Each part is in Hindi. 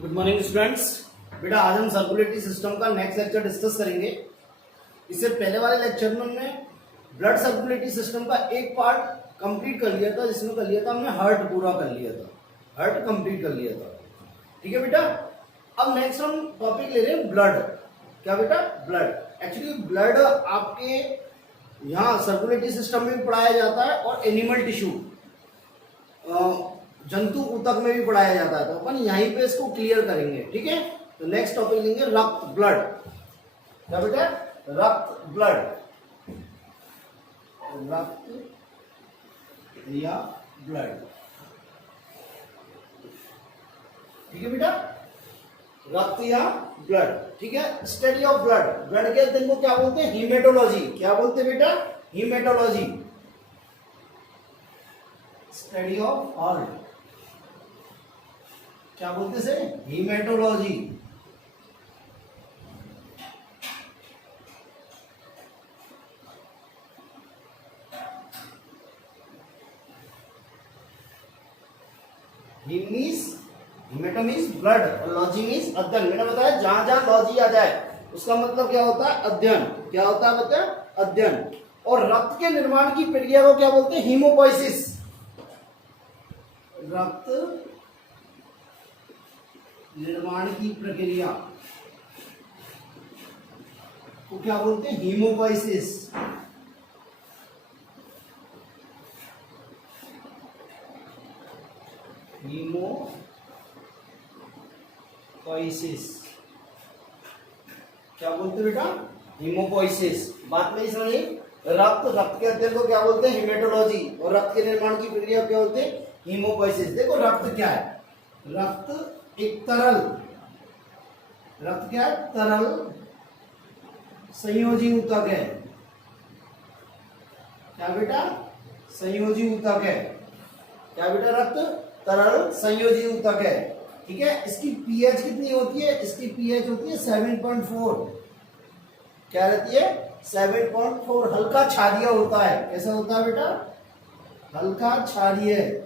Good morning students. बेटा आज हम सर्कुलेटरी सिस्टम का नेक्स्ट लेक्चर डिस्कस करेंगे। इससे पहले वाले लेक्चर में हमने ब्लड सर्कुलेटरी सिस्टम का एक पार्ट कंप्लीट कर लिया था, जिसमें कर लिया था हमने हार्ट पूरा कर लिया था, हार्ट कंप्लीट कर लिया था। ठीक है बेटा, अब नेक्स्ट हम टॉपिक ले रहे हैं ब्लड। क्या बेटा? ब्लड। एक्चुअली ब्लड आपके यहाँ सर्कुलेटरी सिस्टम में भी पढ़ाया जाता है और एनिमल टिश्यू जंतु ऊतक में भी पढ़ाया जाता है, तो अपन यहीं पे इसको क्लियर करेंगे। ठीक है, तो नेक्स्ट टॉपिक लेंगे रक्त, ब्लड। क्या बेटा? रक्त, ब्लड, रक्त या ब्लड। ठीक है बेटा, रक्त या ब्लड। ठीक है, स्टडी ऑफ ब्लड। ब्लड के अध्ययन को क्या बोलते हैं? हीमेटोलॉजी। क्या बोलते हैं बेटा? हीमेटोलॉजी। स्टडी ऑफ हार्ट क्या बोलते से? हीमेटोलॉजी। हीमेटो मीन्स ब्लड और लॉजी मीन्स अध्ययन। मैंने बताया जहां जहां लॉजी आ जाए उसका मतलब क्या होता है? अध्ययन। क्या होता है बता? अध्ययन। और रक्त के निर्माण की प्रक्रिया को क्या बोलते हैं? हीमोपोइसिस। रक्त निर्माण की प्रक्रिया को क्या बोलते हैं? हीमोपोइसिस। हीमोपोइसिस क्या बोलते हैं बेटा? हीमोपोइसिस। बात नहीं समझी? रक्त के अध्ययन को क्या बोलते हैं? हीमेटोलॉजी। और रक्त के निर्माण की प्रक्रिया क्या बोलते हैं? हीमोपोइसिस। देखो रक्त क्या है? रक्त एक तरल, रक्त क्या है? तरल संयोजी ऊतक है। क्या बेटा? संयोजी ऊतक है। क्या बेटा? रक्त तरल संयोजी ऊतक है। ठीक है, इसकी पीएच कितनी होती है? इसकी पीएच होती है 7.4। क्या रहती है? 7.4। हल्का क्षारीय होता है। कैसा होता है बेटा? हल्का क्षारीय।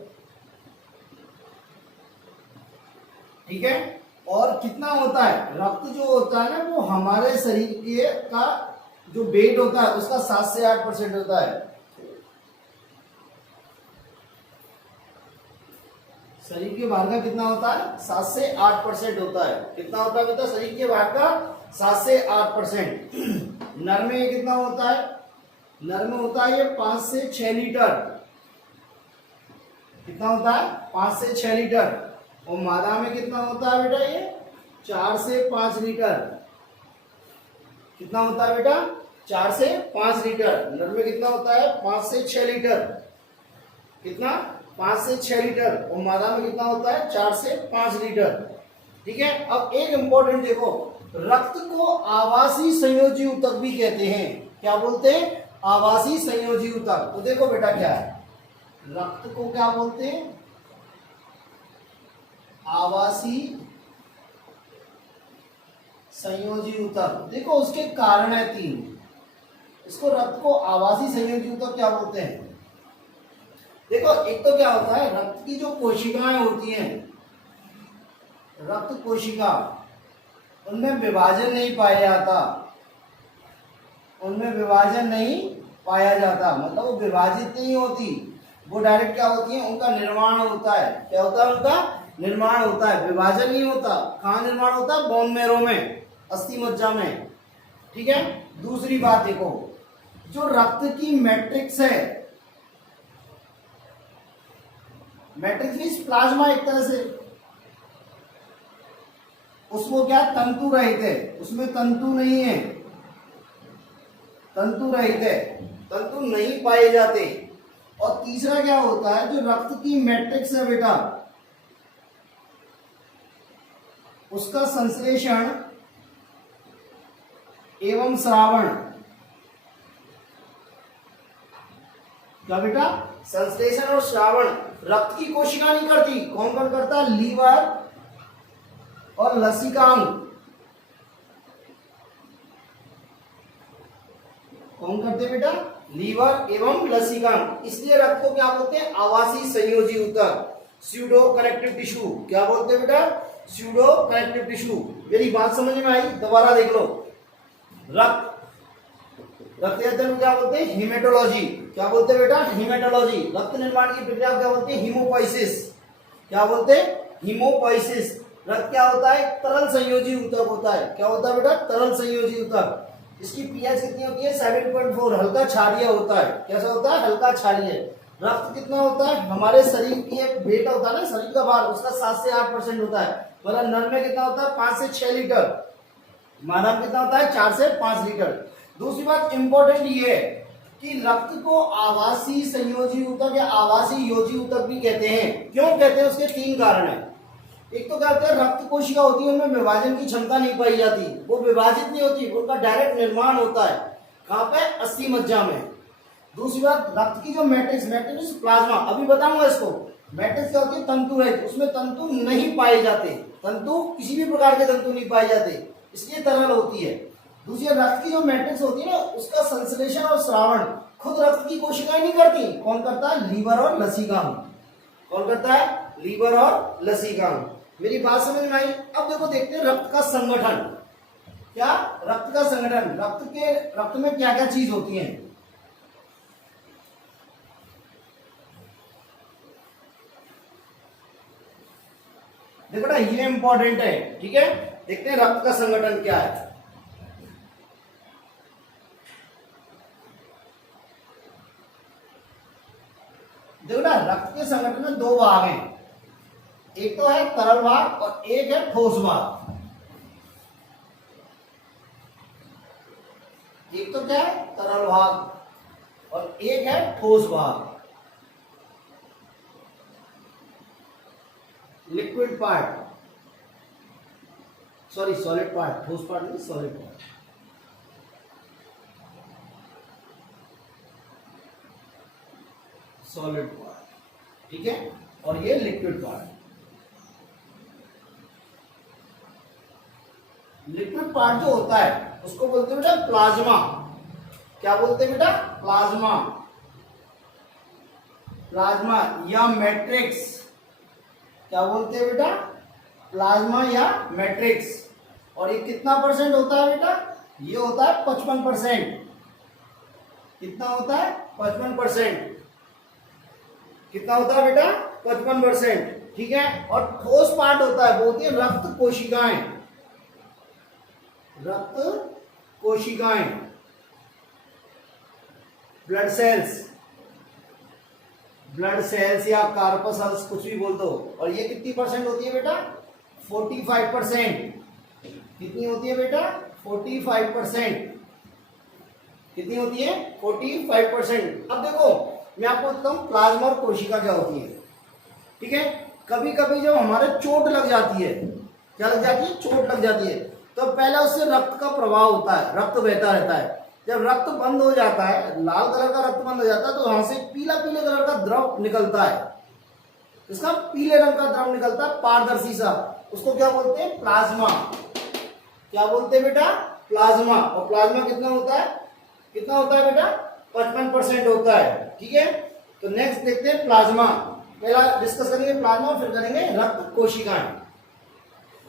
ठीक है, और कितना होता है? रक्त जो होता है ना, वो हमारे शरीर के का जो वेट होता है उसका 7 से 8% होता है। शरीर के भार का कितना होता है? 7 से 8% होता है। कितना होता है बेटा? शरीर के भार का 7 से 8%। नर में कितना होता है? नर में होता है ये 5 से 6 लीटर। कितना होता है? 5 से 6 लीटर। और मादा में कितना होता है बेटा? ये 4 से 5 लीटर। कितना होता है बेटा? 4 से 5 लीटर। नर में कितना होता है? 5 से 6 लीटर। कितना? 5 से 6 लीटर। और मादा में कितना होता है? 4 से 5 लीटर। ठीक है, अब एक इंपॉर्टेंट देखो, रक्त को आवासीय संयोजी ऊतक भी कहते हैं। क्या बोलते हैं? आवासीय संयोजी ऊतक। तो देखो बेटा क्या है, रक्त को क्या बोलते हैं? आवासीय संयोजी ऊतक। देखो उसके कारण है 3। इसको रक्त को आवासीय संयोजी ऊतक क्या बोलते हैं? देखो एक तो क्या होता है, रक्त की जो कोशिकाएं होती हैं, रक्त कोशिका, उनमें विभाजन नहीं पाया जाता। उनमें विभाजन नहीं पाया जाता, मतलब वो विभाजित नहीं होती, वो डायरेक्ट क्या होती है? उनका निर्माण होता है। क्या होता है? उनका निर्माण होता है, विभाजन नहीं होता। कहाँ निर्माण होता है? बोन मैरो में, अस्थि मज्जा में। ठीक है, दूसरी बात देखो, जो रक्त की मैट्रिक्स है, मैट्रिक्स मीन्स प्लाज्मा एक तरह से, उसको क्या? तंतु रहित है, उसमें तंतु नहीं है, तंतु रहित है, तंतु नहीं पाए जाते। और तीसरा क्या होता है? जो रक्त की मैट्रिक्स है बेटा, उसका संश्लेषण एवं श्रावण। क्या बेटा? संश्लेषण और श्रावण रक्त की कोशिका नहीं करती। कौन कौन करता है? लीवर और लसिकांग। कौन करते बेटा? लीवर एवं लसिकांग। इसलिए रक्त को क्या बोलते हैं? आवासीय संयोजी ऊतक। Pseudo connective tissue. क्या बोलते हैं बेटा? Pseudo connective tissue. मेरी बात समझ में आई? दोबारा देख लो। रक्त यंत्र में क्या बोलते हैं? हिमेटोलॉजी। क्या बोलते हैं बेटा? हिमेटोलॉजी। रक्त निर्माण की प्रक्रिया क्या बोलते हैं? हीमोपोइसिस। क्या बोलते हैं? हीमोपोइसिस। रक्त क्या होता है? तरल संयोजी ऊतक होता है। क्या होता है बेटा? तरल संयोजी ऊतक। इसकी पीएच कितनी होती है? 7.4। हल्का क्षारीय होता है। कैसा होता है? हल्का क्षारीय। रक्त कितना होता है? हमारे शरीर की एक वेट होता है ना, शरीर का भार, उसका 7 से 8% होता है। मतलब नर में कितना होता है? 5 से 6 लीटर। मानव कितना होता है? 4 से 5 लीटर। दूसरी बात इंपॉर्टेंट ये है कि रक्त को आवासीय संयोजी ऊतक या आवासीय योजी ऊतक भी कहते हैं। क्यों कहते हैं? उसके 3 कारण है। एक तो क्या होता है? रक्त कोशिका होती है, उनमें विभाजन की क्षमता नहीं पाई जाती, वो विभाजित नहीं होती, उनका डायरेक्ट निर्माण होता है। कहां पे? अस्थि मज्जा में। दूसरी बात, रक्त की जो मैट्रिक्स प्लाज्मा, अभी बताऊंगा इसको। मैट्रिक्स क्या होती है? तंतु है, उसमें तंतु नहीं पाए जाते, तंतु किसी भी प्रकार के तंतु नहीं पाए जाते, इसलिए तरल होती है। दूसरी, रक्त की जो मैट्रिक्स होती है ना, उसका संश्लेषण और श्रावण खुद रक्त की कोशिकाएं नहीं करती। कौन करता है? लीवर और लसीकांग। कौन करता है? लीवर और लसीकांग। मेरी बात समझ में आई? अब देखो, देखते हैं रक्त का संगठन। क्या? रक्त का संगठन। रक्त में क्या क्या चीज होती है? देखो ना, ये इंपॉर्टेंट है। ठीक है, देखते हैं रक्त का संगठन क्या है। देखो ना, रक्त के संगठन में 2 भाग हैं। एक तो है तरल भाग और एक है ठोस भाग। एक तो क्या है? तरल भाग और एक है ठोस भाग। Liquid part, sorry solid part, ठोस पार्ट नहीं, सॉलिड पार्ट। सॉलिड पार्ट, ठीक है, और ये लिक्विड पार्ट। लिक्विड पार्ट जो होता है उसको बोलते हैं बेटा प्लाज्मा। क्या बोलते हैं बेटा? प्लाज्मा। प्लाज्मा या मैट्रिक्स। क्या बोलते हैं बेटा? प्लाज्मा या मैट्रिक्स। और ये कितना परसेंट होता है बेटा? ये होता है 55%। कितना होता है? 55%। कितना होता है बेटा? 55%। ठीक है, और ठोस पार्ट होता है, बोलते हैं रक्त कोशिकाएं। रक्त कोशिकाएं, ब्लड सेल्स या कार्पसल्स, कुछ भी बोल दो। और ये कितनी परसेंट होती है बेटा? 45%। कितनी होती है बेटा? 45%। कितनी होती है? 45%। अब देखो, मैं आपको बताता हूं प्लाज्मा और कोशिका क्या होती है। ठीक है, कभी कभी जब हमारे चोट लग जाती है, क्या लग जाती है? चोट लग जाती है, तो पहले उससे रक्त का प्रवाह होता है, रक्त बहता रहता है। जब रक्त बंद हो जाता है, लाल कलर का रक्त बंद हो जाता है, तो वहां से पीले कलर का द्रव निकलता है। इसका पीले रंग का द्रव निकलता है, पारदर्शी सा, उसको क्या बोलते हैं? प्लाज्मा। क्या बोलते हैं बेटा? प्लाज्मा। और प्लाज्मा कितना होता है? कितना होता है बेटा? 55% होता है। ठीक है, तो नेक्स्ट देखते हैं प्लाज्मा। पहला डिस्कस करेंगे प्लाज्मा, फिर करेंगे रक्त कोशिकाएं।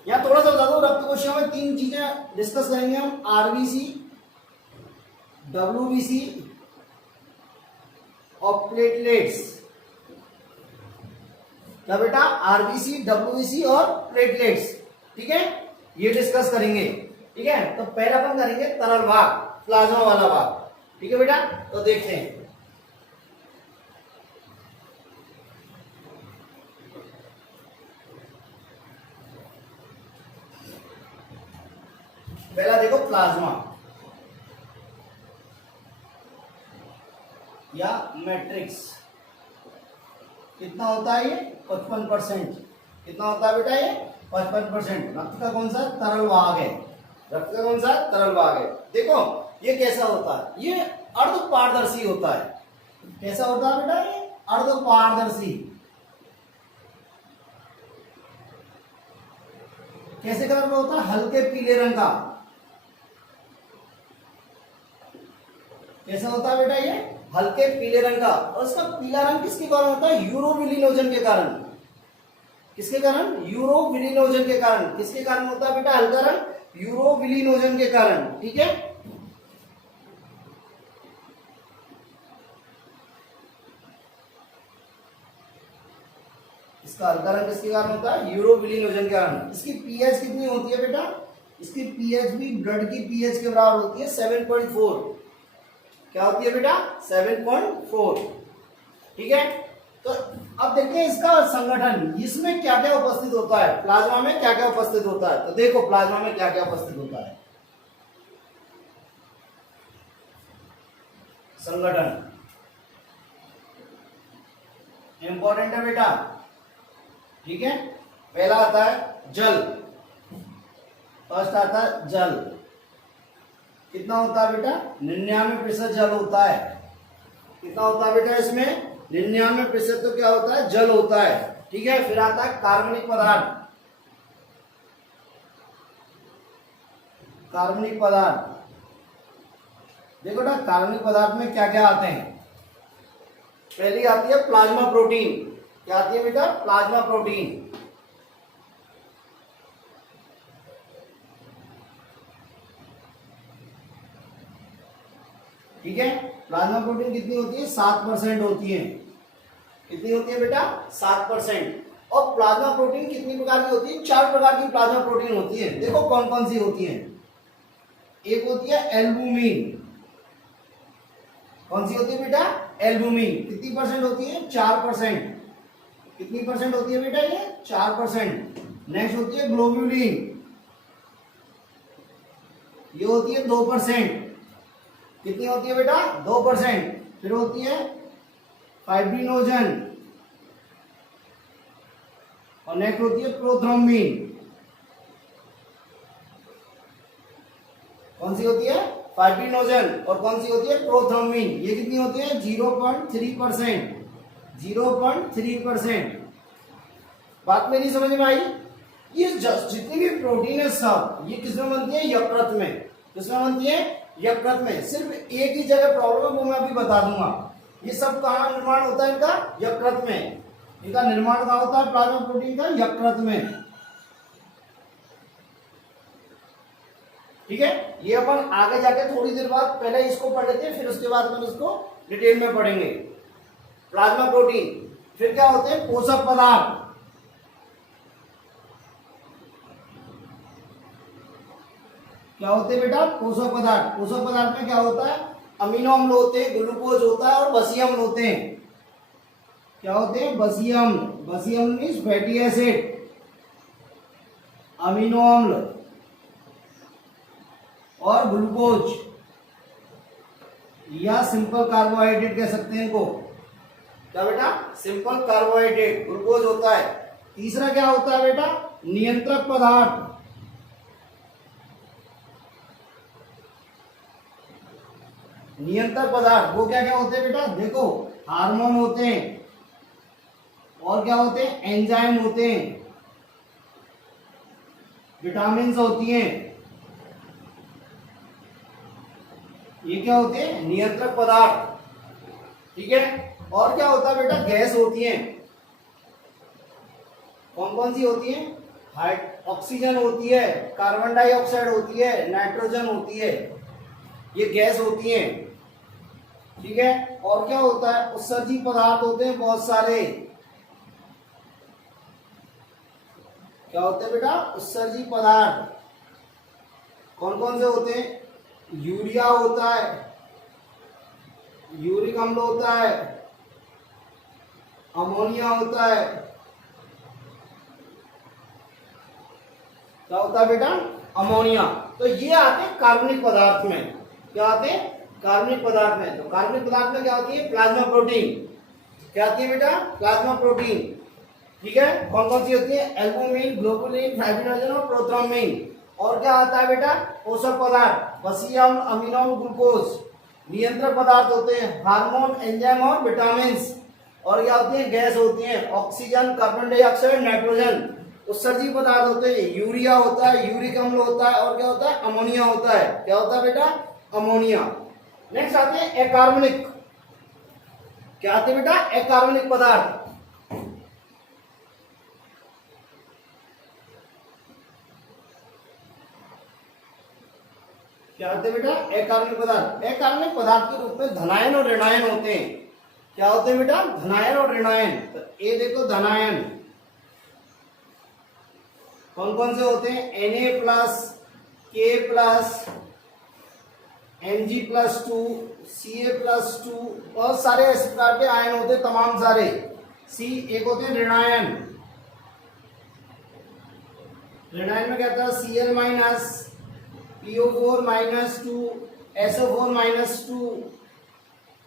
यहां थोड़ा सा बता दो, रक्त कोशिका में 3 चीजें डिस्कस करेंगे हम, आरबीसी, डब्ल्यूबीसी और प्लेटलेट्स। क्या बेटा? आरबीसी, डब्ल्यूबीसी और प्लेटलेट्स। ठीक है, ये डिस्कस करेंगे। ठीक है, तो पहला अपन करेंगे तरल भाग, प्लाज्मा वाला भाग। ठीक है बेटा, तो देखते हैं। पहला देखो प्लाज्मा या मैट्रिक्स। कितना होता है ये? 55%। कितना होता है बेटा? ये 55%। रक्त का कौन सा? तरल भाग है। रक्त का कौन सा? तरल भाग है। देखो ये कैसा होता है? ये अर्ध पारदर्शी होता है। कैसा होता है बेटा? ये अर्ध पारदर्शी। कैसे कलर का होता है? हल्के पीले रंग का। कैसा होता है बेटा? ये हल्के पीले रंग का। और इसका पीला रंग किसके कारण होता है? यूरोबिलिनोजन के कारण। किसके कारण? यूरोविलिनोजन के कारण। किसके कारण होता है बेटा हलकरण? यूरोविलिनोजन के कारण। ठीक है, इसका हलकरण किसके कारण होता है? यूरोविलिनोजन के कारण। इसकी पीएच कितनी होती है बेटा? इसकी पीएच भी ब्लड की पीएच के बराबर होती है 7.4। क्या होती है बेटा? 7.4। ठीक है, तो अब देखते हैं इसका संगठन, इसमें क्या क्या उपस्थित होता है, प्लाज्मा में क्या क्या उपस्थित होता है। तो देखो प्लाज्मा में क्या क्या उपस्थित होता है। संगठन इंपॉर्टेंट है बेटा। ठीक है, पहला आता है जल। फर्स्ट आता है जल। कितना होता है बेटा? 99% जल होता है। कितना होता है बेटा इसमें? 99% तो क्या होता है? जल होता है। ठीक है, फिर आता है कार्बनिक पदार्थ। कार्बनिक पदार्थ देखो ना, कार्बनिक पदार्थ में क्या क्या आते हैं। पहली आती है प्लाज्मा प्रोटीन। क्या आती है बेटा? Plasma protein. ठीक है, प्लाज्मा प्रोटीन कितनी होती है? 7% होती है। कितनी होती है बेटा? 7%। और प्लाज्मा प्रोटीन कितनी प्रकार की होती है? 4 प्रकार की प्लाज्मा प्रोटीन होती है। देखो कौन कौन सी होती है। एक होती है एल्बुमिन। कौन सी होती है बेटा? एल्बुमिन। कितनी परसेंट होती है? 4%। कितनी परसेंट होती है बेटा? ये 4%। नेक्स्ट होती है ग्लोब्यूलिन। ये होती है 2%। कितनी होती है बेटा? 2%। फिर होती है फाइब्रिनोजन और नेक्स्ट होती है प्रोथ्रोम्बिन। कौन सी होती है? फाइब्रिनोजन। और कौन सी होती है? प्रोथ्रोम्बिन। ये कितनी होती है? 0.3%। 0.3%। बात मेरी समझ में आई? ये जितनी भी प्रोटीन है सब ये किसमें बनती है? यकृत में। किसमें बनती है? यकृत में। सिर्फ एक ही जगह प्रॉब्लम है, वो मैं अभी बता दूंगा। ये सब कहाँ निर्माण होता है इनका? यकृत में। इनका निर्माण कहाँ होता है प्लाज्मा प्रोटीन का? यकृत में। ठीक है, ये अपन आगे जाके थोड़ी देर बाद पहले इसको पढ़ लेते हैं, फिर उसके बाद अपन इसको डिटेल में पढ़ेंगे। Plasma protein. फिर क्या होते हैं? पोषक पदार्थ। क्या होते हैं बेटा? पोषक पदार्थ। पोषक पदार्थ में क्या होता है? अमीनो अम्ल होते हैं, ग्लूकोज होता है और बसीय अम्ल होते हैं। क्या होते हैं? बसीय अम्ल। बसीय अम्ल मीन्स फैटी एसिड, अमीनो अम्ल और ग्लूकोज या सिंपल कार्बोहाइड्रेट कह सकते हैं इनको। क्या बेटा? सिंपल कार्बोहाइड्रेट ग्लूकोज होता है। तीसरा क्या होता है बेटा? नियंत्रक पदार्थ। नियंत्रक पदार्थ वो क्या क्या होते हैं बेटा? देखो हार्मोन होते हैं और क्या होते हैं? एंजाइम होते हैं, विटामिन्स होती हैं। ये क्या होते हैं? नियंत्रक पदार्थ। ठीक है, और क्या होता है बेटा? गैस होती है। कौन कौन सी होती है? ऑक्सीजन होती है, कार्बन डाइऑक्साइड होती है, नाइट्रोजन होती है। ये गैस होती है। ठीक है, और क्या होता है? उत्सर्जी पदार्थ होते हैं बहुत सारे। क्या होते हैं बेटा? उत्सर्जी पदार्थ। कौन कौन से होते हैं? यूरिया होता है, यूरिक अम्ल होता है, अमोनिया होता है। क्या होता है बेटा? अमोनिया। तो ये आते हैं कार्बनिक पदार्थ में। क्या आते हैं? कार्बनिक पदार्थ में। तो कार्बनिक पदार्थ में क्या होती है? Plasma protein. क्या आती है बेटा? Plasma protein. ठीक है, कौन कौन सी होती है? एल्बुमिन, ग्लोबुलिन, फाइब्रिनोजन और प्रोथ्रोम्बिन। और क्या आता है बेटा? पोषक पदार्थ, बसीय अम्ल, अमीनो अम्ल, ग्लूकोज। नियंत्रक पदार्थ होते हैं हार्मोन, एंजाइम और विटामिन्स। और क्या होती है? गैस होती है, ऑक्सीजन, कार्बन डाइऑक्साइड, नाइट्रोजन। उत्सर्जी पदार्थ होते हैं, यूरिया होता है, यूरिक अम्ल होता है और क्या होता है? अमोनिया होता है। क्या होता है बेटा? अमोनिया। नेक्स्ट आते हैं अकार्बनिक। क्या आते हैं बेटा? अकार्बनिक पदार्थ। क्या होते हैं बेटा? अकार्बनिक पदार्थ। अकार्बनिक पदार्थ के रूप में धनायन और ऋणायन होते हैं। क्या होते हैं बेटा? धनायन और ऋणायन। तो ये देखो धनायन कौन कौन से होते हैं? Na plus, K plus, Mg+2, Ca+2, बहुत सारे इस प्रकार के आयन होते हैं, तमाम सारे। सी एक होते हैं ऋणायन। ऋणायन में क्या था? Cl minus, PO4-2, SO4-2।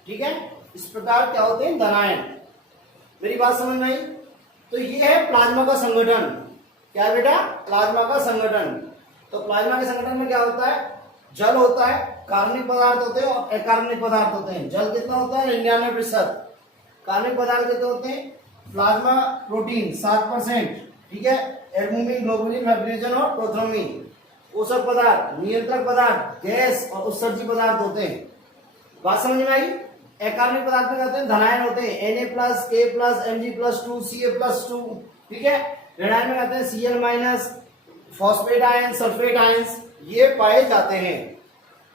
ठीक है, इस प्रकार क्या होते हैं? धनायन। मेरी बात समझ में आई? तो ये है प्लाज्मा का संगठन। क्या है बेटा? प्लाज्मा का संगठन। तो प्लाज्मा के संगठन में क्या होता है? जल होता है, कार्बनिक पदार्थ होते हैं और अकार्बनिक पदार्थ होते हैं। जल कितना होता है? 99%। कार्बनिक पदार्थ कितने होते हैं? Plasma protein 7%। ठीक है, एल्बुमिन, ग्लोबुलिन, फाइब्रिनोजन और प्रोथ्रोम्बिन। पोषक पदार्थ, नियंत्रक पदार्थ, गैस और उत्सर्जी पदार्थ होते हैं। बात समझ में आई? अकार्बनिक पदार्थ में कहते हैं धनायन होते हैं, Na plus, K plus, Mg+2, Ca+2। ठीक है, ऋणायन में कहते हैं Cl minus, phosphate ion, sulphate ions, ये पाए जाते हैं।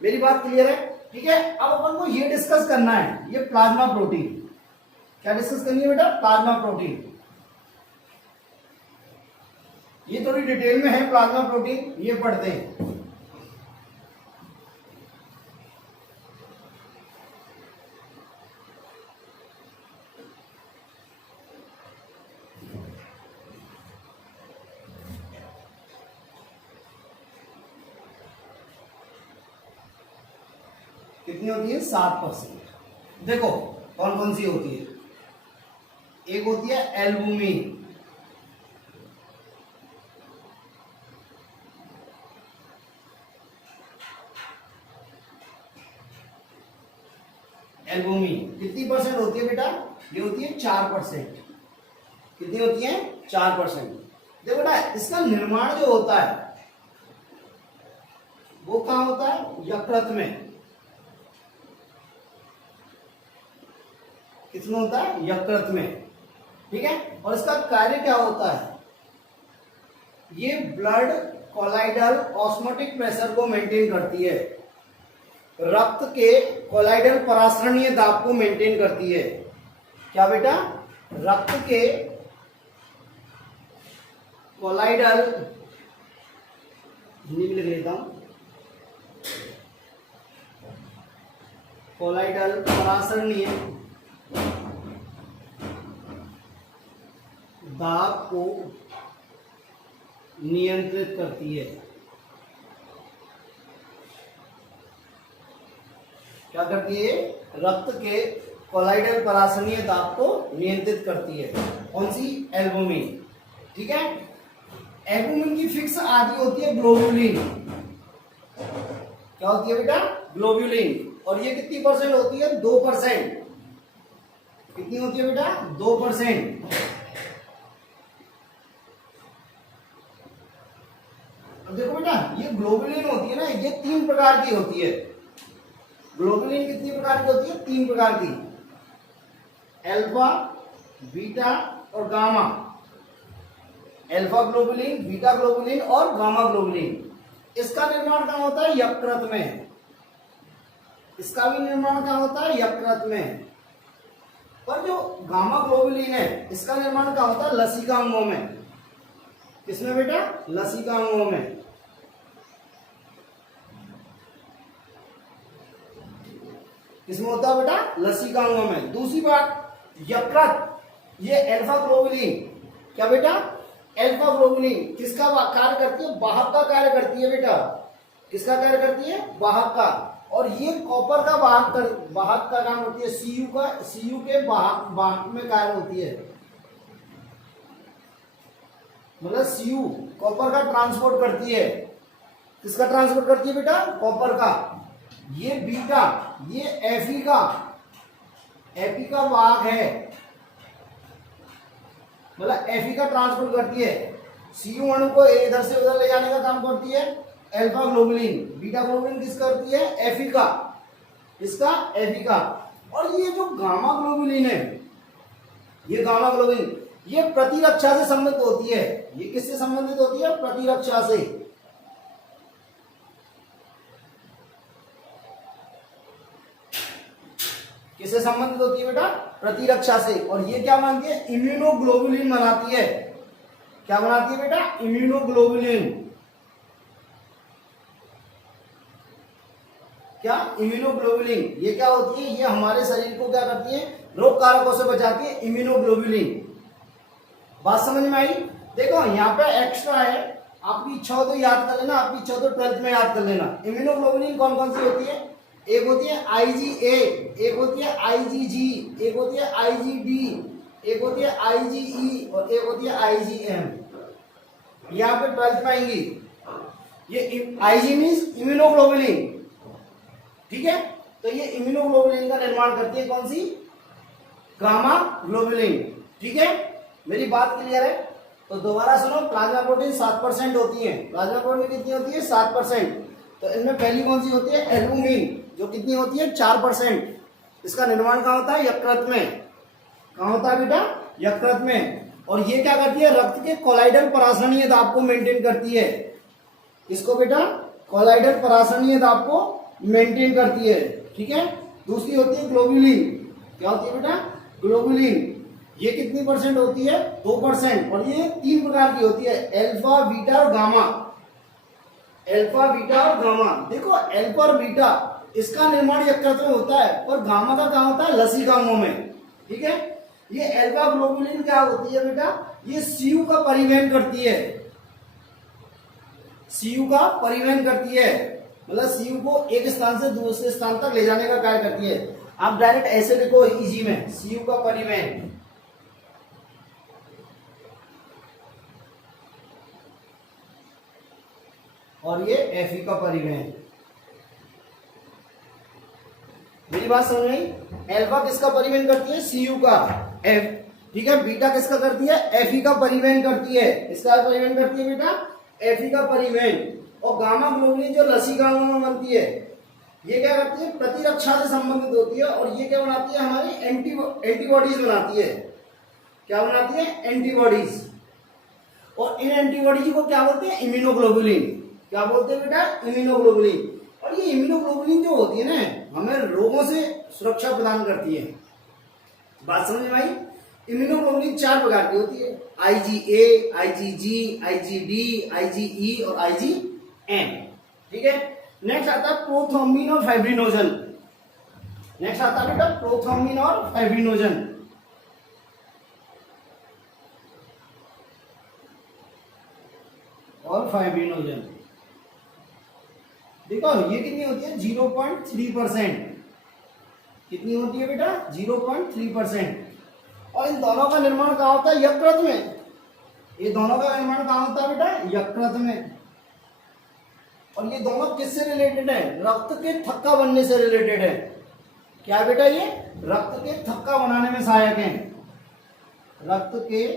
मेरी बात क्लियर है? ठीक है, अब अपन को ये डिस्कस करना है, ये प्लाज्मा प्रोटीन। क्या डिस्कस करनी है बेटा? Plasma protein. ये थोड़ी डिटेल में है प्लाज्मा प्रोटीन, ये पढ़ते हैं। कितनी होती है? 7%। देखो कौन कौन सी होती है। एक होती है एल्बुमिन, एल्बुमिन कितनी परसेंट होती है बेटा? ये होती है 4%। कितनी होती है? 4%। देखो बेटा, इसका निर्माण जो होता है वो कहां होता है? यकृत में। किसमें होता है? यकृत में। ठीक है, और इसका कार्य क्या होता है? ये ब्लड कोलाइडल ऑस्मोटिक प्रेशर को मेंटेन करती है, रक्त के कोलाइडल परासरणीय दाब को मेंटेन करती है। क्या बेटा? रक्त के कोलाइडल, हिंदी में लिख लेता हूं, कोलाइडल परासरणीय दाब को नियंत्रित करती है। क्या करती है? रक्त के कोलाइडल परासरणीय दाब को नियंत्रित करती है। कौन सी? एल्बुमिन। ठीक है, एल्बुमिन की फिक्स आदि होती है ग्लोबुलिन। क्या होती है बेटा? ग्लोबुलिन। और ये कितनी परसेंट होती है? 2%। कितनी होती है बेटा? 2%। अब देखो बेटा, ये ग्लोबुलिन होती है ना, ये 3 प्रकार की होती है। ग्लोबुलिन कितनी प्रकार की होती है? 3 प्रकार की, अल्फा, बीटा और gamma. Alpha globulin, beta globulin और गामा ग्लोबुलिन। इसका निर्माण कहां होता है? यकृत में। इसका भी निर्माण कहां होता है? यकृत में। पर जो गामा ग्लोबुलिन है, इसका निर्माण कहां होता है? लसिका अंगों में। किसमें बेटा? लसिका अंगों में। किसमें होता है बेटा? लसिका अंगों में। दूसरी बात, यकृत, ये अल्फा ग्लोबुलिन, क्या बेटा? अल्फा ग्लोबुलिन किसका कार्य करती है? वाहक का कार्य करती है बेटा। किसका कार्य करती है? वाहक का। और ये कॉपर का वाहक का काम होती है, सीयू के वाहक में कार्य होती है। मतलब सीयू कॉपर का ट्रांसपोर्ट करती है। किसका ट्रांसपोर्ट करती है बेटा? कॉपर का। ये बीटा, ये एफी का वाहक है, मतलब एफी का ट्रांसपोर्ट करती है। सीयू अणु को इधर से उधर ले जाने का काम करती है अल्फा ग्लोबुलिन। बीटा ग्लोबुलिन किस करती है? एफी का। इसका एफी का। और ये जो गामा ग्लोबुलिन है, ये गामा ग्लोबुलिन, ये प्रतिरक्षा से संबंधित होती है। ये किससे संबंधित होती है? प्रतिरक्षा से। किससे संबंधित होती है बेटा? प्रतिरक्षा से। और ये क्या बनाती है? इम्यूनोग्लोबुलिन बनाती है। क्या बनाती है बेटा? इम्यूनोग्लोबुलिन। क्या? इम्यूनोग्लोबुलिन। ये क्या होती है? ये हमारे शरीर को क्या करती है? रोग कारकों से बचाती है, इम्यूनोग्लोबुलिन। बात समझ में आई? देखो यहाँ पे एक्स्ट्रा है, आपकी इच्छा हो तो याद कर लेना, आपकी इच्छा हो तो 12th में याद कर लेना। इम्यूनोग्लोबुलिन कौन कौन सी होती है? एक होती है IgA, एक होती है IgG, एक होती है IgD, एक होती है IgE और एक होती है IgM। यहाँ पे 12th में आएंगी। ये Ig मीन्स इम्यूनोग्लोबुलिन, ठीक है? तो ये इम्यूनोग्लोबुलिन का निर्माण करती है कौन सी? गामा ग्लोबुलिन, ठीक है? मेरी बात क्लियर है? तो दोबारा सुनो, प्लाज्मा प्रोटीन 7% होती है। प्लाज्मा प्रोटीन कितनी होती है? 7%। तो इनमें पहली कौन सी होती है? एल्बुमिन, जो कितनी होती है? 4%। इसका निर्माण कहाँ होता है? यकृत में। कहाँ होता है बेटा? यकृत में। और ये क्या करती है? रक्त के कोलाइडल परासरणीय दाब को मेंटेन करती है। किसको बेटा? कोलाइडल परासरणीय दाब को मेंटेन करती है, ठीक है? दूसरी होती है ग्लोबुलिन। क्या होती है बेटा? ग्लोबुलिन। ये कितनी परसेंट होती है? 2%। और ये 3 प्रकार की होती है, अल्फा, बीटा और गामा। अल्फा, बीटा और गामा। देखो अल्फा और बीटा इसका निर्माण यकृत में होता है, और गामा का कहाँ होता है? लसिकाओं में, ठीक है? ये अल्फा ग्लोबुलिन क्या होती है बेटा? ये सीयू का परिवहन करती है। सीयू का परिवहन करती है, मतलब सीयू को एक स्थान से दूसरे स्थान तक ले जाने का कार्य करती है। आप डायरेक्ट ऐसे लिखो इजी में, सीयू का परिवहन। और ये एफई का परिवहन। मेरी बात समझ में आई? अल्फा किसका परिवहन करती है? सीयू का। एफ, ठीक है? बीटा किसका करती है? एफई का परिवहन करती है। इसका परिवहन करती है बेटा? एफई का परिवहन। और गामा ग्लोबुलिन जो लसिकाओं में बनती है, ये क्या करती है? प्रतिरक्षा से संबंधित होती है। और ये क्या बनाती है? हमारी एंटीबॉडीज बनाती है। क्या बनाती है? एंटीबॉडीज। और इन एंटीबॉडीज को क्या बोलते हैं? इम्यूनोग्लोबुलिन। क्या बोलते हैं बेटा? इम्यूनोग्लोबुलिन। और ये इम्यूनोग्लोबुलिन जो होती है ना, हमें रोगों से सुरक्षा प्रदान करती है। बात समझ में आई? इम्यूनोग्लोबुलिन 4 प्रकार की होती है, IgA, IgG, IgD, IgE और IgM, ठीक है? नेक्स्ट आता है प्रोथ्रोम्बिन और फाइब्रिनोजन। नेक्स्ट आता है बेटा प्रोथ्रोम्बिन और फाइब्रिनोजन। और फाइब्रिनोजन देखो ये कितनी होती है? 0.3%। कितनी होती है बेटा? 0.3%। और इन दोनों का निर्माण कहाँ होता है? यकृत में। ये दोनों का निर्माण कहाँ होता है बेटा? यकृत में। और ये दोनों किससे रिलेटेड है? रक्त के थक्का बनने से रिलेटेड है। क्या बेटा? ये रक्त के थक्का बनाने में सहायक है। रक्त के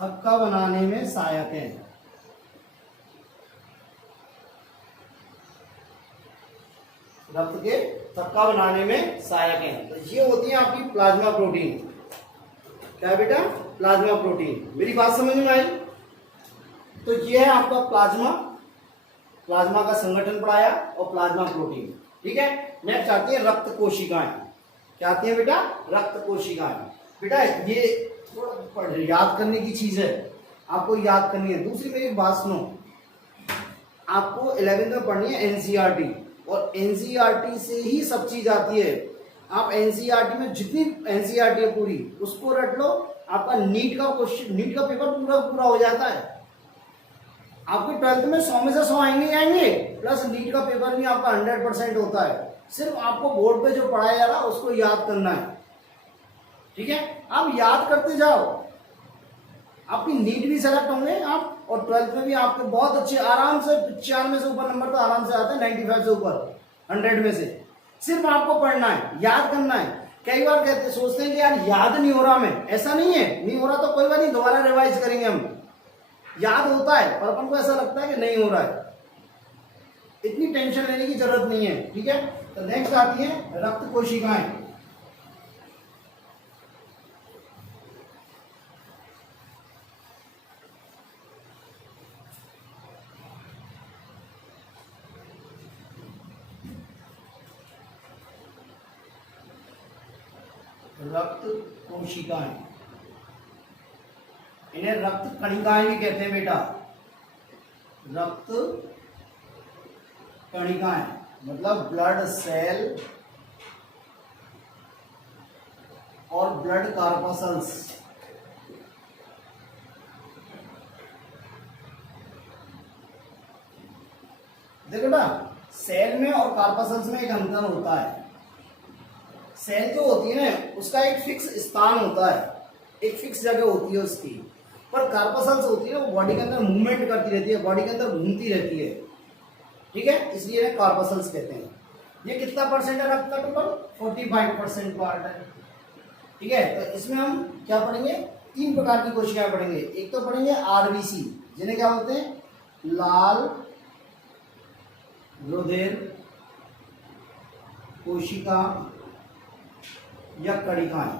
थक्का बनाने में सहायक है। रक्त के थक्का बनाने में सहायक है। तो ये होती है आपकी प्लाज्मा प्रोटीन। क्या बेटा? Plasma protein. मेरी बात समझ में आई? तो ये है आपका प्लाज्मा। प्लाज्मा का संगठन पढ़ाया और प्लाज्मा प्रोटीन, ठीक है? नेक्स्ट आती है रक्त कोशिकाएं। क्या आती है बेटा? रक्त कोशिकाएं। बेटा ये थोड़ा याद करने की चीज है, आपको याद करनी है। दूसरी मेरी बात सुनो, आपको 11th में पढ़नी है एनसीईआरटी, और एनसीईआरटी से ही सब चीज आती है। आप एनसीईआरटी में जितनी एनसीईआरटी है पूरी उसको रट लो, आपका नीट का क्वेश्चन, नीट का पेपर पूरा हो जाता है। आपके 12th में 100 में से 100 आएंगे ही आएंगे, प्लस नीट का पेपर भी आपका 100% होता है। सिर्फ आपको बोर्ड पे जो पढ़ाया जा रहा है उसको याद करना है, ठीक है? आप याद करते जाओ, आपकी नीट भी सेलेक्ट होंगे आप, और 12th में भी आपके बहुत अच्छे आराम से 95 से ऊपर नंबर तो आराम से आते हैं, 95 से ऊपर 100 में से। सिर्फ आपको पढ़ना है, याद करना है। कई बार कहते सोचते हैं कि यार याद नहीं हो रहा, हमें ऐसा नहीं है, नहीं हो रहा तो कोई बात नहीं, दोबारा रिवाइज करेंगे हम। याद होता है पर अपन को ऐसा लगता है कि नहीं हो रहा है, इतनी टेंशन लेने की जरूरत नहीं है, ठीक है? तो नेक्स्ट आती है रक्त कोशिकाएं। रक्त कोशिकाएं, इन्हें रक्त कणिकाएं भी कहते हैं बेटा। रक्त कणिकाएं मतलब ब्लड सेल और ब्लड कार्पसल्स। देखो ना, सेल में और कार्पसल्स में एक अंतर होता है। सेल जो होती है ना, उसका एक फिक्स स्थान होता है, एक फिक्स जगह होती है उसकी। पर कार्पसल्स होती है वो बॉडी के अंदर मूवमेंट करती रहती है, बॉडी के अंदर घूमती रहती है, ठीक है, इसलिए इन्हें कार्पसल्स कहते हैं। ये कितना परसेंट है रक्त का? टोटल 45% पार्ट है, ठीक है। तो इसमें हम क्या पढ़ेंगे? 3 प्रकार की कोशिकाएं पढ़ेंगे। एक तो पढ़ेंगे आरबीसी, जिन्हें क्या बोलते हैं? लाल रुधिर कोशिका या कणिकाएं,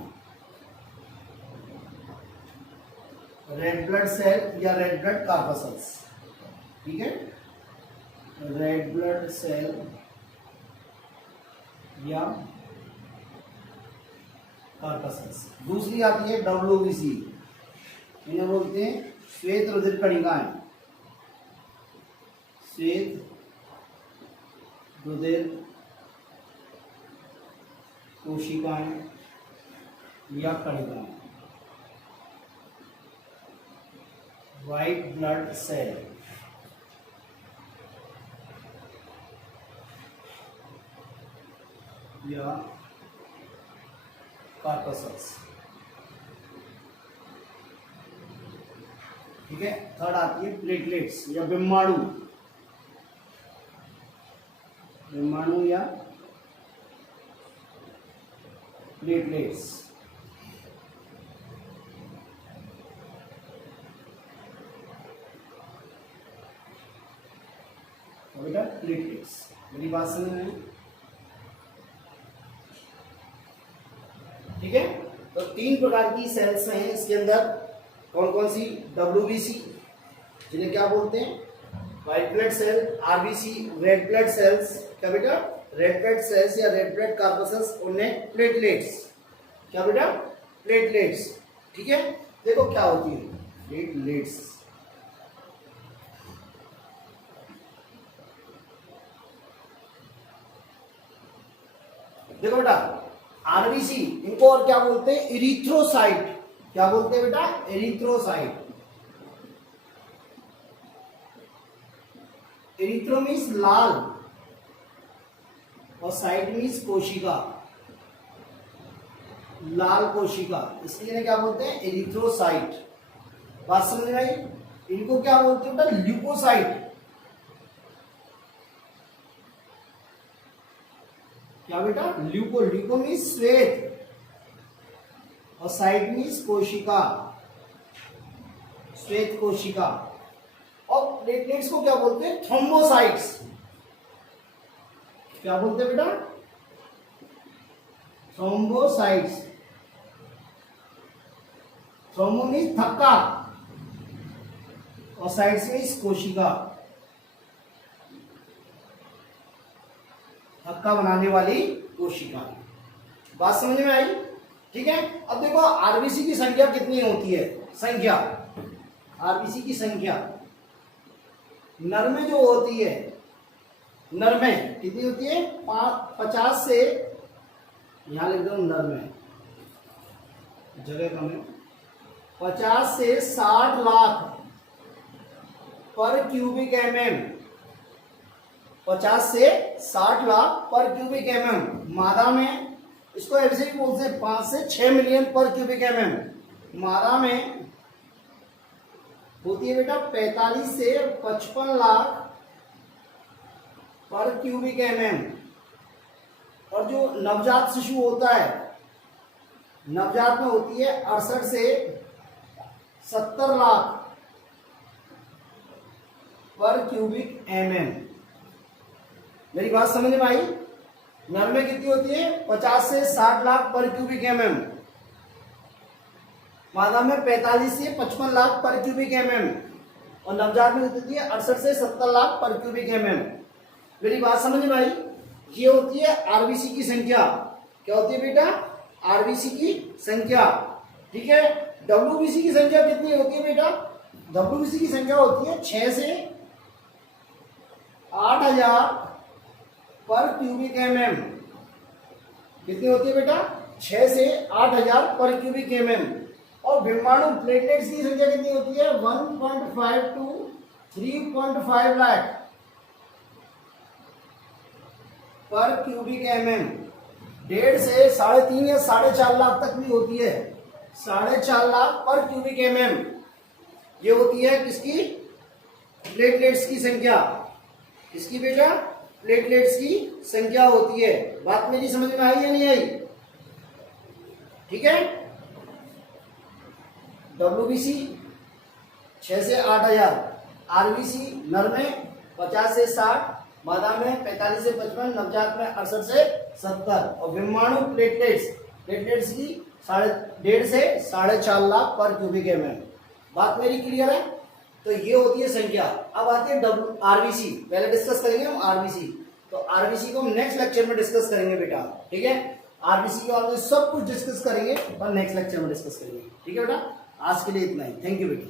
रेड ब्लड सेल या रेड ब्लड कार्पसल्स, ठीक है, रेड ब्लड सेल या कार्पसल्स। दूसरी आती है डब्ल्यूबीसी, इन्हें बोलते हैं श्वेत रुधिर कणिकाएं, श्वेत रुधिर कोशिकाएं या कणिकाएं, व्हाइट ब्लड सेल, या कार्पसल्स, ठीक है। थर्ड आती है प्लेटलेट्स या बिम्बाणु, बिम्बाणु या प्लेटलेट्स। बेटा प्लेटलेट्स, मेरी बात समझ में आई? ठीक है। तो 3 प्रकार की सेल्स हैं इसके अंदर। कौन कौन सी? डब्ल्यूबीसी, जिन्हें क्या बोलते हैं? White blood cell. RBC, red blood cells. क्या बेटा? रेड ब्लड सेल्स या रेड ब्लड कार्पसल्स। उन्हें प्लेटलेट्स। क्या बेटा? प्लेटलेट्स, ठीक है। देखो क्या होती है प्लेटलेट्स। देखो बेटा, आरबीसी, इनको और क्या बोलते हैं? इरिथ्रोसाइट। क्या बोलते हैं बेटा? इरिथ्रोसाइट। इरिथ्रो मीन्स लाल और साइट मीन्स कोशिका, लाल कोशिका, इसलिए इन्हें क्या बोलते हैं? इरिथ्रोसाइट। बात समझ में आई? इनको क्या बोलते हैं बेटा? ल्यूकोसाइट। क्या बेटा? ल्यूको, ल्यूको मीन्स श्वेत और साइट मीन्स कोशिका, श्वेत कोशिका। और प्लेटलेट्स को क्या बोलते हैं? थ्रोम्बोसाइट्स। क्या बोलते हैं बेटा? थ्रोम्बोसाइट्स। थ्रोम्बो मीन्स थक्का और साइट्स मीन्स कोशिका, थक्का बनाने वाली कोशिका। बात समझ में आई? ठीक है। अब देखो आरबीसी की संख्या कितनी होती है? संख्या, आरबीसी की संख्या नर में जो होती है, नर में कितनी होती है? 50 से, यहां लिख दो नर में, जगह कम है, 50 से 60 लाख पर क्यूबिक एमएम। 50 से 60 लाख पर क्यूबिक एमएम। मादा में इसको ऐसे ही बोलते हैं 5 से 6 मिलियन पर क्यूबिक एमएम। मादा में होती है बेटा 45 से 55 लाख पर क्यूबिक एमएम। और जो नवजात शिशु होता है, नवजात में होती है 68 से 70 लाख पर क्यूबिक एमएम। मेरी बात समझ में आई? नर में कितनी होती है? 50 से 60 लाख पर क्यूबिक एमएम। मादा में 45 से 55 लाख पर क्यूबिक एमएम। और नवजात में होती है 68 से 70 लाख पर क्यूबिक एमएम। मेरी बात समझ में आई? ये होती है आरबीसी की संख्या। क्या होती है बेटा? आरबीसी की संख्या, ठीक है। डब्ल्यूबीसी की संख्या कितनी होती है बेटा? डब्ल्यूबीसी की संख्या होती है 6 से 8000 पर क्यूबिक एमएम। कितनी होती है बेटा? 6 से 8000 पर क्यूबिक एमएम। और विमाणु प्लेटलेट्स की संख्या कितनी होती है? 1.5 टू 3.5 लाख पर क्यूबिक एमएम। 1.5 से 3.5 या 4.5 लाख तक भी होती है। 4.5 लाख पर क्यूबिक एमएम ये होती है किसकी? प्लेटलेट्स की संख्या। किसकी बेटा? प्लेटलेट्स की संख्या होती है। बात मेरी समझ में आई या नहीं आई? ठीक है। डब्ल्यूबीसी 6 से 8000, आरबीसी नर में 50 से 60, मादा में 45 से 55, नवजात में 68 से 70। और विमाणु प्लेटलेट्स की 1.5 से 4.5 लाख पर क्यूबिक एमएम। बात मेरी क्लियर है? तो ये होती है संख्या। अब आती है आरबीसी। पहले डिस्कस करेंगे हम आरबीसी। तो आरबीसी को हम नेक्स्ट लेक्चर में डिस्कस करेंगे बेटा, ठीक है। आरबीसी के बारे में सब कुछ डिस्कस करेंगे और नेक्स्ट लेक्चर में डिस्कस करेंगे, ठीक है बेटा। आज के लिए इतना ही। थैंक यू बेटा।